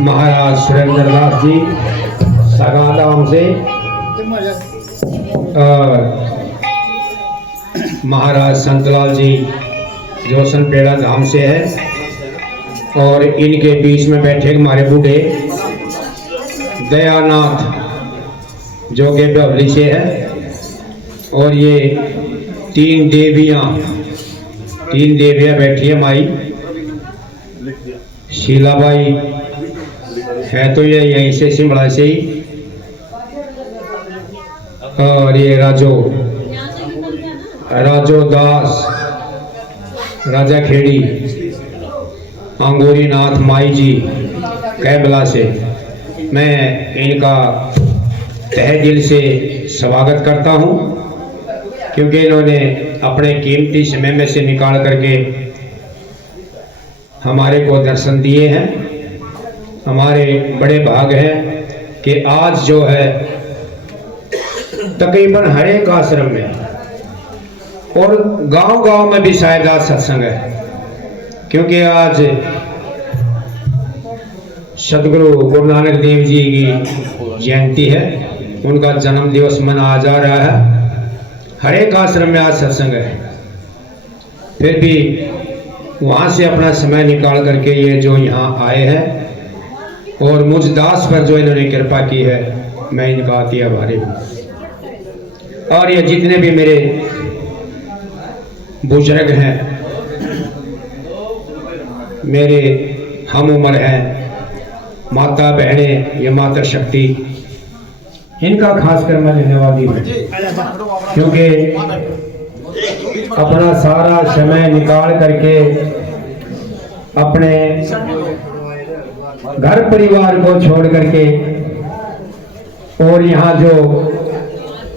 महाराज सुरेंद्र दास जी सगाधाम से और महाराज संतलाल जी जोशनपेड़ा धाम से है, और इनके बीच में बैठे हमारे बूढ़े दयानाथ जो कि बवली से है, और ये तीन देवियाँ बैठी है। माई शीलाबाई है तो ये यहीं से सिमड़ा से ही, और ये राजो दास राजा खेड़ी अंगूरी नाथ माई जी कैबला से। मैं इनका तहे दिल से स्वागत करता हूं, क्योंकि इन्होंने अपने कीमती समय में से निकाल करके हमारे को दर्शन दिए हैं। हमारे बड़े भाग हैं कि आज जो है तकरीबन हर एक आश्रम में और गांव-गांव में भी शायद आज सत्संग है, क्योंकि आज सदगुरु गुरु नानक देव जी की जयंती है, उनका जन्म दिवस मनाया जा रहा है। हर एक आश्रम में आज सत्संग है, फिर भी वहाँ से अपना समय निकाल करके ये जो यहाँ आए हैं और मुझ दास पर जो इन्होंने कृपा की है, मैं इनका अति आभारी हूँ। और ये जितने भी मेरे बुजुर्ग हैं, मेरे हम उम्र हैं, माता बहनें, ये माता शक्ति, इनका खासकर मैं धन्यवादी हूँ, क्योंकि अपना सारा समय निकाल करके अपने घर परिवार को छोड़ करके और यहाँ जो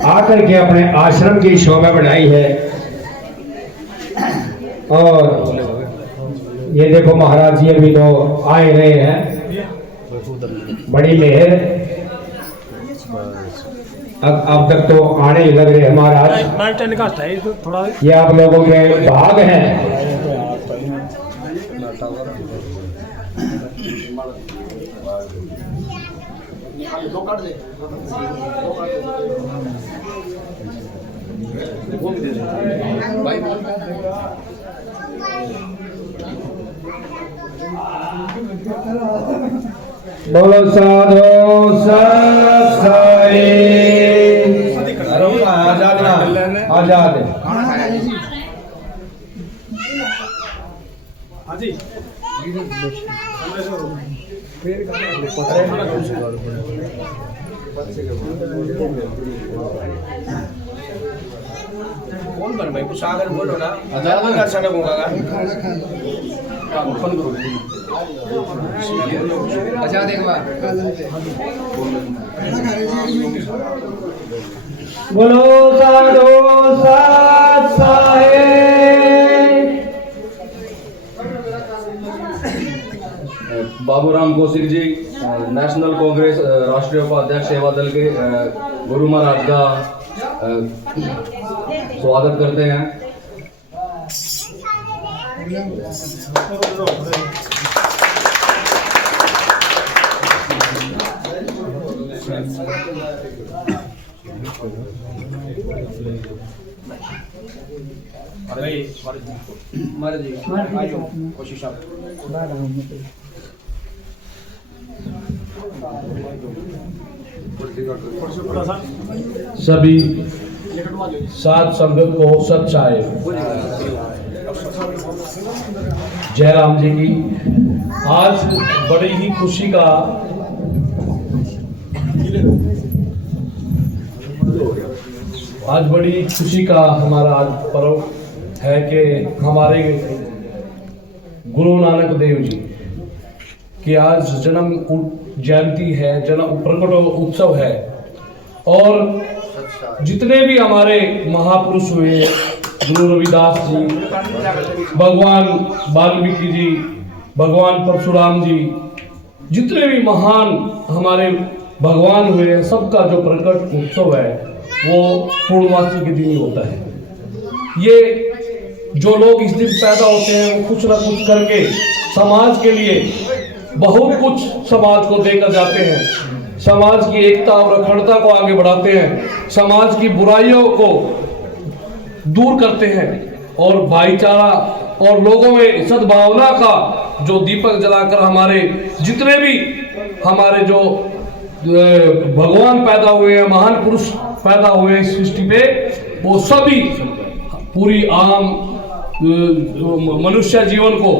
आकर के अपने आश्रम की शोभा बढ़ाई है। और ये देखो महाराज जी अभी तो आए रहे हैं, बड़ी मेहर, अब तक तो आने ही लग रहे हैं महाराज। ये आप लोगों के भाग हैं। बोलो साधो सत्साई आजाद बोल भाई कुछ सागर बोलो ना, अच्छा लगूंगा। अच्छा देख बोलो साधो सत्साई। बाबूराम कौशिक जी नेशनल कांग्रेस राष्ट्रीय उपाध्यक्ष सेवा दल के गुरु महाराज का स्वागत करते हैं। कोशिश सभी सात संगत को सच्चाई जयराम जी की आज बड़ी ही खुशी का हमारा आज पर्व है कि हमारे गुरु नानक देव जी की आज जन्म जयंती है, जन्म प्रकट उत्सव है। और जितने भी हमारे महापुरुष हुए, गुरु रविदास जी, भगवान वाल्मीकि जी, भगवान परशुराम जी, जितने भी महान हमारे भगवान हुए, सबका जो प्रकट उत्सव है वो पूर्णमासी के दिन ही होता है। ये जो लोग इस दिन पैदा होते हैं वो कुछ ना कुछ करके समाज के लिए बहुत कुछ समाज को देकर जाते हैं। समाज की एकता और अखंडता को आगे बढ़ाते हैं, समाज की बुराइयों को दूर करते हैं और भाईचारा और लोगों में सद्भावना का जो दीपक जलाकर हमारे जितने भी हमारे जो भगवान पैदा हुए हैं, महान पुरुष पैदा हुए हैं इस सृष्टि पे, वो सभी पूरी आम मनुष्य जीवन को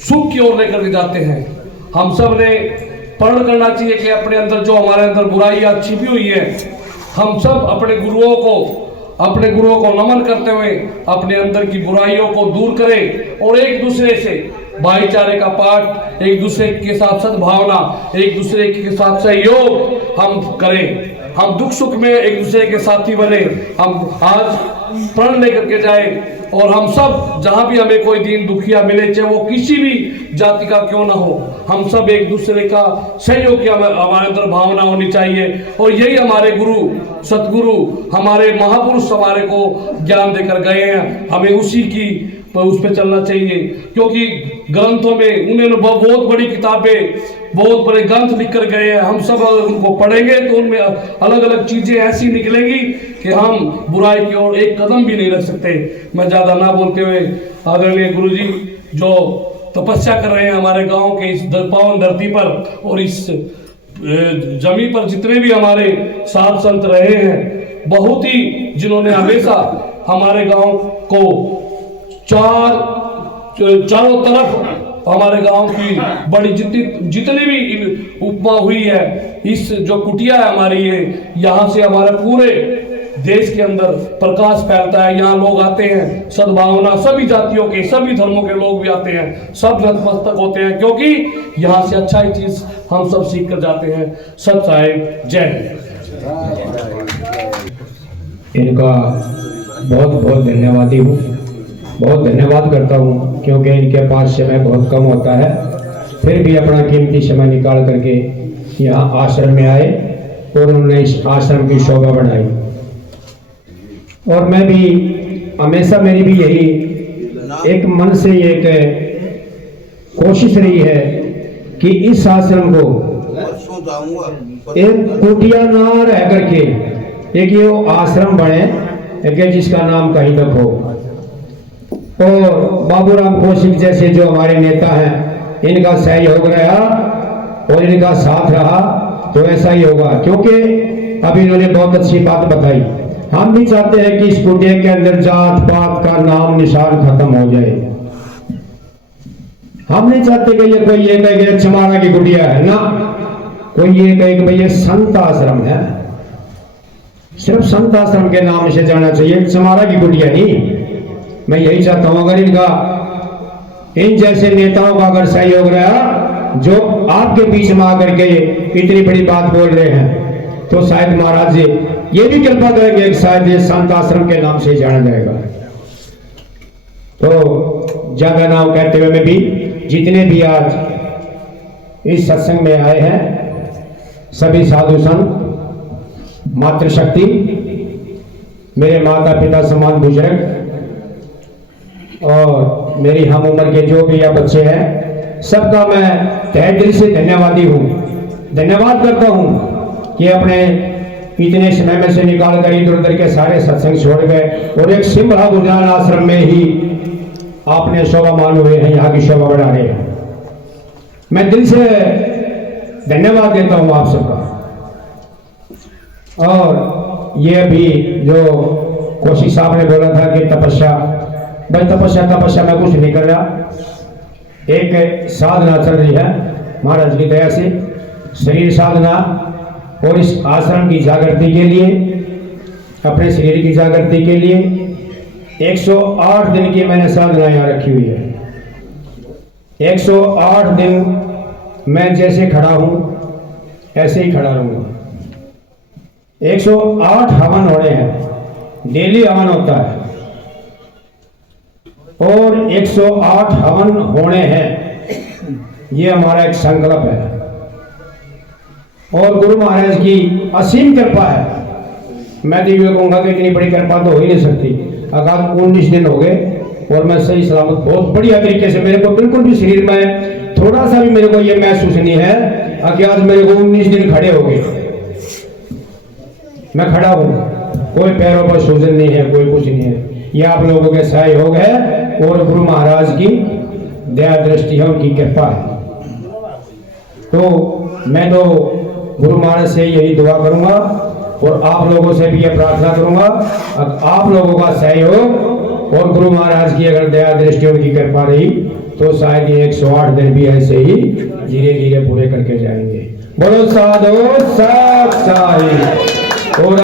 सुख की ओर लेकर के जाते हैं। हम सब ने प्रण करना चाहिए कि अपने अंदर जो हमारे अंदर बुराइयां छिपी हुई है, हम सब अपने गुरुओं को नमन करते हुए अपने अंदर की बुराइयों को दूर करें और एक दूसरे से भाईचारे का पाठ, एक दूसरे के साथ सद्भावना, एक दूसरे के साथ सहयोग हम करें। हम दुख सुख में एक दूसरे के साथी बने। हम आज प्रण लेकर के जाए और हम सब जहां भी हमें कोई दीन दुखिया मिले, चाहे वो किसी भी जाति का क्यों ना हो, हम सब एक दूसरे का सहयोग की हमारे अंदर भावना होनी चाहिए। और यही हमारे गुरु सतगुरु हमारे महापुरुष हमारे को ज्ञान देकर गए हैं, हमें उसी की उस पर चलना चाहिए। क्योंकि ग्रंथों में उन्होंने बहुत बड़ी किताबें, बहुत बड़े ग्रंथ लिख कर गए हैं। हम सब अगर उनको पढ़ेंगे तो उनमें अलग अलग चीजें ऐसी निकलेंगी कि हम बुराई की ओर एक कदम भी नहीं रख सकते। मैं ज्यादा ना बोलते हुए आदरणीय गुरु जी जो तपस्या कर रहे हैं हमारे गांव के इस पावन धरती पर और इस जमीन पर, जितने भी हमारे साध संत रहे हैं, बहुत ही जिन्होंने हमेशा हमारे गांव को चारों तरफ हमारे गांव की बड़ी जितनी भी उपमा हुई है, इस जो कुटिया है हमारी, ये यहाँ से हमारे पूरे देश के अंदर प्रकाश फैलता है। यहाँ लोग आते हैं, सद्भावना, सभी जातियों के सभी धर्मों के लोग भी आते हैं, सब नतमस्तक होते हैं, क्योंकि यहाँ से अच्छा ही चीज हम सब सीख कर जाते हैं। सत साहेब जय। इनका बहुत बहुत धन्यवादी हूँ, बहुत धन्यवाद करता हूँ, क्योंकि इनके पास समय बहुत कम होता है, फिर भी अपना कीमती समय निकाल करके यहाँ आश्रम में आए और उन्होंने इस आश्रम की शोभा बढ़ाई। और मैं भी हमेशा, मेरी भी यही एक मन से एक कोशिश रही है कि इस आश्रम को एक कुटिया ना रह करके एक ये आश्रम बने, एक जिसका नाम कहीं तक हो। और बाबूराम कौशिक जैसे जो हमारे नेता हैं, इनका सहयोग रहा और इनका साथ रहा तो ऐसा ही होगा। क्योंकि अभी इन्होंने बहुत अच्छी बात बताई, हम भी चाहते हैं कि इस कुटिया के अंदर जात पात का नाम निशान खत्म हो जाए। हम नहीं चाहते कि ये कोई ये कहे चमारा की कुटिया है ना, कोई ये कहे कि भाई ये संत आश्रम है, सिर्फ संत आश्रम के नाम से जाना चाहिए, चमारा की कुटिया नहीं। मैं यही चाहता हूं, अगर इनका, इन जैसे नेताओं का अगर सहयोग रहा जो आपके बीच में आकर के इतनी बड़ी बात बोल रहे हैं, तो शायद महाराज जी ये भी कृपा करेंगे कि शायद ये संत आश्रम के नाम से जाना जाएगा। तो ज्यादा नाम कहते हुए मैं भी, जितने भी आज इस सत्संग में आए हैं, सभी साधु संत, मातृशक्ति, मेरे माता पिता समान बुजुर्ग और मेरी हम उम्र के जो भी या बच्चे हैं, सबका मैं तहे दिल से धन्यवादी हूँ। धन्यवाद करता हूँ कि अपने इतने समय में से निकाल कर इधर उधर के सारे सत्संग छोड़ गए और एक सिमला गुरनान आश्रम में ही आपने शोभामान हुए हैं, यहाँ की शोभा बढ़ा रहे हैं। मैं दिल से धन्यवाद देता हूँ आप सबका। और ये अभी जो कौशिक साहब ने बोला था कि तपस्या, भाई तपस्या मैं कुछ नहीं कर रहा, एक साधना चल रही है महाराज की दया से, शरीर साधना और इस आश्रम की जागृति के लिए, अपने शरीर की जागृति के लिए 108 दिन की मैंने साधना यहाँ रखी हुई है। 108 दिन मैं जैसे खड़ा हूँ ऐसे ही खड़ा रहूँगा। 108 हवन होने हैं, डेली हवन होता है और 108 हवन होने हैं, ये हमारा एक संकल्प है। और गुरु महाराज की असीम कृपा है। मैं तो ये कहूँगा कि इतनी बड़ी कृपा तो हो ही नहीं सकती। अगर 19 दिन हो गए और मैं सही सलामत बहुत बढ़िया तरीके से, मेरे को बिल्कुल भी शरीर में थोड़ा सा भी मेरे को ये महसूस नहीं है कि आज मेरे को 19 दिन खड़े हो गए, मैं खड़ा हूँ, कोई पैरों पर सूजन नहीं है, कोई कुछ नहीं है। ये आप लोगों के सहयोग है और गुरु महाराज की दया दृष्टि है, उनकी कृपा है। तो मैं तो गुरु महाराज से यही दुआ करूंगा और आप लोगों से भी यह प्रार्थना करूंगा, आप लोगों का सहयोग और गुरु महाराज की अगर दया दृष्टि उनकी कृपा रही तो शायद ये 108 दिन भी ऐसे ही धीरे धीरे पूरे करके जाएंगे। बोलो साधु सत साई। और